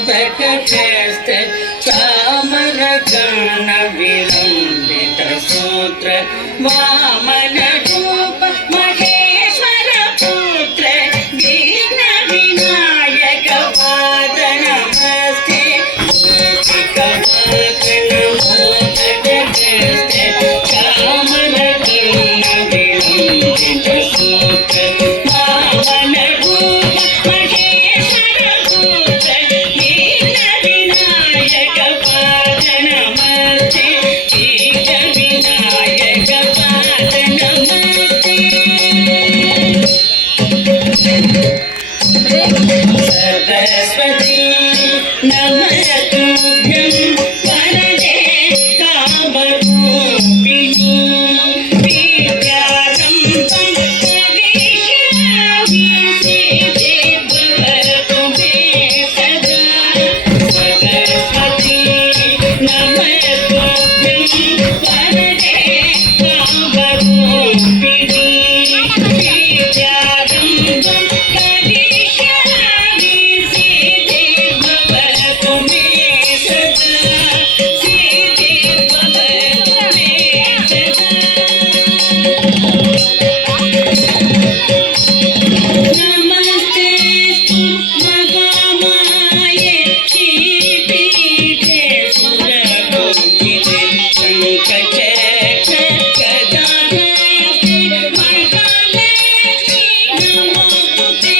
मोदक चेष्टे चामरकर्ण विलंबित सूत्र वामन रूप महेश्वर पुत्र विघ्न विनायक पाद नमस्ते मोदक चेष्टे चामरकर्ण विलंबित सूत्र वामन रूप महेश्वर पुत्र विघ्न विनायक पाद नमस्ते विघ्न विनायक पाद नमस्ते सरस्वती नमस्तुभ्यं वरदे कामरूपिणी विद्यारम्भं करिष्यामि सिद्धि भवतु मे सदा सरस्वती नमस्तुभ्यं वरदे कामरूपिणी विद्यारम्भं करिष्यामि सिद्धि भवतु मे सदा सिद्धि भवतु मे सदा नमस्तेस्तु महामाये श्रीपीठे सुरपूजिते शङ्खचक्र गदाहस्ते महालक्ष्मी नमोस्तुते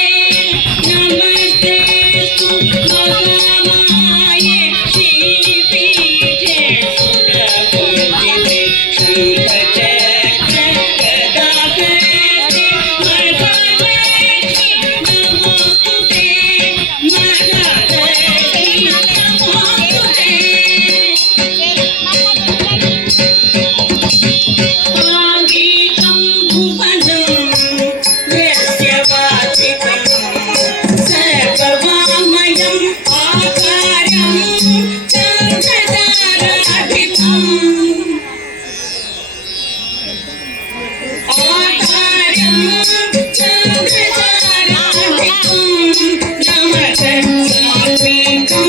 नमस्तेस्तु महामाये श्रीपीठे सुरपूजिते शङ्खचक्र गदाहस्ते महालक्ष्मी नमोस्तुते महालक्ष्मी नमोस्तुते आगीतं भुवनं यस्य वाचिकं सर्ववामयम् आकारं चन्द्रताराधिपम् आकारं चन्द्रताराधिपं नमः सात्विकं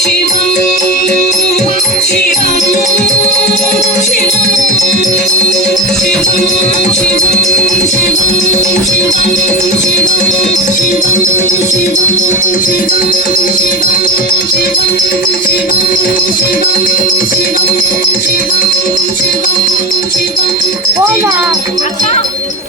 शिवं शिवं शिवं शिवं शिवं शिवं शिवं शिवं शिवं शिवं शिवं शिवं शिवं